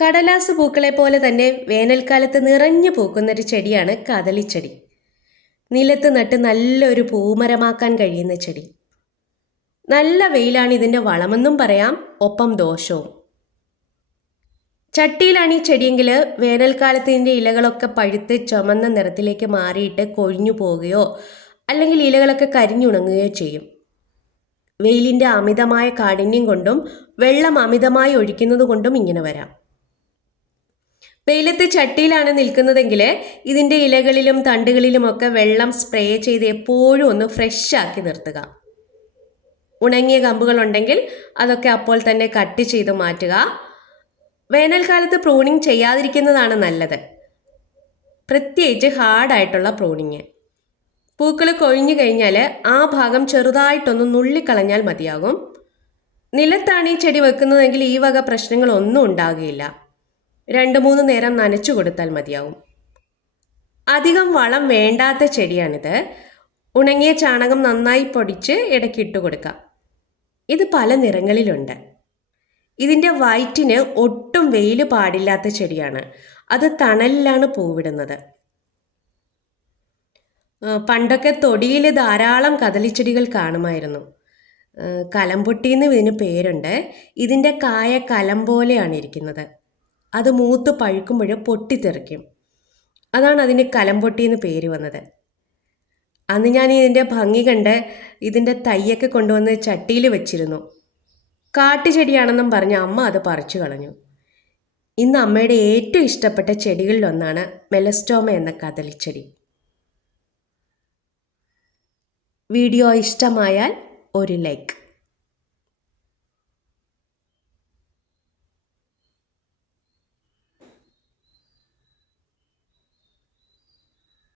കടലാസ് പൂക്കളെ പോലെ തന്നെ വേനൽക്കാലത്ത് നിറഞ്ഞു പൂക്കുന്നൊരു ചെടിയാണ് കദളിച്ചെടി. നിലത്ത് നട്ട് നല്ലൊരു പൂമരമാക്കാൻ കഴിയുന്ന ചെടി. നല്ല വെയിലാണ് ഇതിൻ്റെ വളമെന്നും പറയാം, ഒപ്പം ദോഷവും. ചട്ടിയിലാണ് ഈ ചെടിയെങ്കിൽ വേനൽക്കാലത്ത് ഇതിൻ്റെ ഇലകളൊക്കെ പഴുത്ത് ചുമന്ന നിറത്തിലേക്ക് മാറിയിട്ട് കൊഴിഞ്ഞു പോവുകയോ അല്ലെങ്കിൽ ഇലകളൊക്കെ കരിഞ്ഞുണങ്ങുകയോ ചെയ്യും. വെയിലിൻ്റെ അമിതമായ കാഠിന്യം കൊണ്ടും വെള്ളം അമിതമായി ഒഴിക്കുന്നത് കൊണ്ടും ഇങ്ങനെ വരാം. വെയിലത്ത് ചട്ടിയിലാണ് നിൽക്കുന്നതെങ്കിൽ ഇതിൻ്റെ ഇലകളിലും തണ്ടുകളിലുമൊക്കെ വെള്ളം സ്പ്രേ ചെയ്ത് എപ്പോഴും ഒന്ന് ഫ്രഷ് ആക്കി നിർത്തുക. ഉണങ്ങിയ കമ്പുകളുണ്ടെങ്കിൽ അതൊക്കെ അപ്പോൾ തന്നെ കട്ട് ചെയ്ത് മാറ്റുക. വേനൽക്കാലത്ത് പ്രൂണിങ് ചെയ്യാതിരിക്കുന്നതാണ് നല്ലത്, പ്രത്യേകിച്ച് ഹാർഡായിട്ടുള്ള പ്രൂണിങ്. പൂക്കൾ കൊഴിഞ്ഞു കഴിഞ്ഞാൽ ആ ഭാഗം ചെറുതായിട്ടൊന്ന് നുള്ളിക്കളഞ്ഞാൽ മതിയാകും. നിലത്താണ് ഈ ചെടി വെക്കുന്നതെങ്കിൽ ഈ വക പ്രശ്നങ്ങളൊന്നും ഉണ്ടാകുകയില്ല. 2-3 നേരം നനച്ചു കൊടുത്താൽ മതിയാവും. അധികം വളം വേണ്ടാത്ത ചെടിയാണിത്. ഉണങ്ങിയ ചാണകം നന്നായി പൊടിച്ച് ഇടയ്ക്കിട്ട് കൊടുക്കാം. ഇത് പല നിറങ്ങളിലുണ്ട്. ഇതിൻ്റെ വൈറ്റിന് ഒട്ടും വെയിൽ പാടില്ലാത്ത ചെടിയാണ്. അത് തണലിലാണ് പൂവിടുന്നത്. പണ്ടൊക്കെ തൊടിയിൽ ധാരാളം കദളിച്ചെടികൾ കാണുമായിരുന്നു. കലംപൊട്ടിന്ന് ഇതിന് പേരുണ്ട്. ഇതിൻ്റെ കായ കലം പോലെയാണ് ഇരിക്കുന്നത്. അത് മൂത്ത് പഴുക്കുമ്പോൾ പൊട്ടിത്തെറിക്കും. അതാണ് അതിന് കലംപൊട്ടിന്ന് പേര് വന്നത്. അന്ന് ഞാൻ ഇതിൻ്റെ ഭംഗി കണ്ട് ഇതിൻ്റെ തൈയൊക്കെ കൊണ്ടുവന്ന് ചട്ടിയിൽ വെച്ചിരുന്നു. കാട്ടുചെടിയാണെന്നും പറഞ്ഞ് അമ്മ അത് പറിച്ചു കളഞ്ഞു. ഇന്ന് അമ്മയുടെ ഏറ്റവും ഇഷ്ടപ്പെട്ട ചെടികളിലൊന്നാണ് മെലസ്റ്റോമ എന്ന കദളിച്ചെടി. വീഡിയോ ഇഷ്ടമായാൽ ഒരു ലൈക്ക്.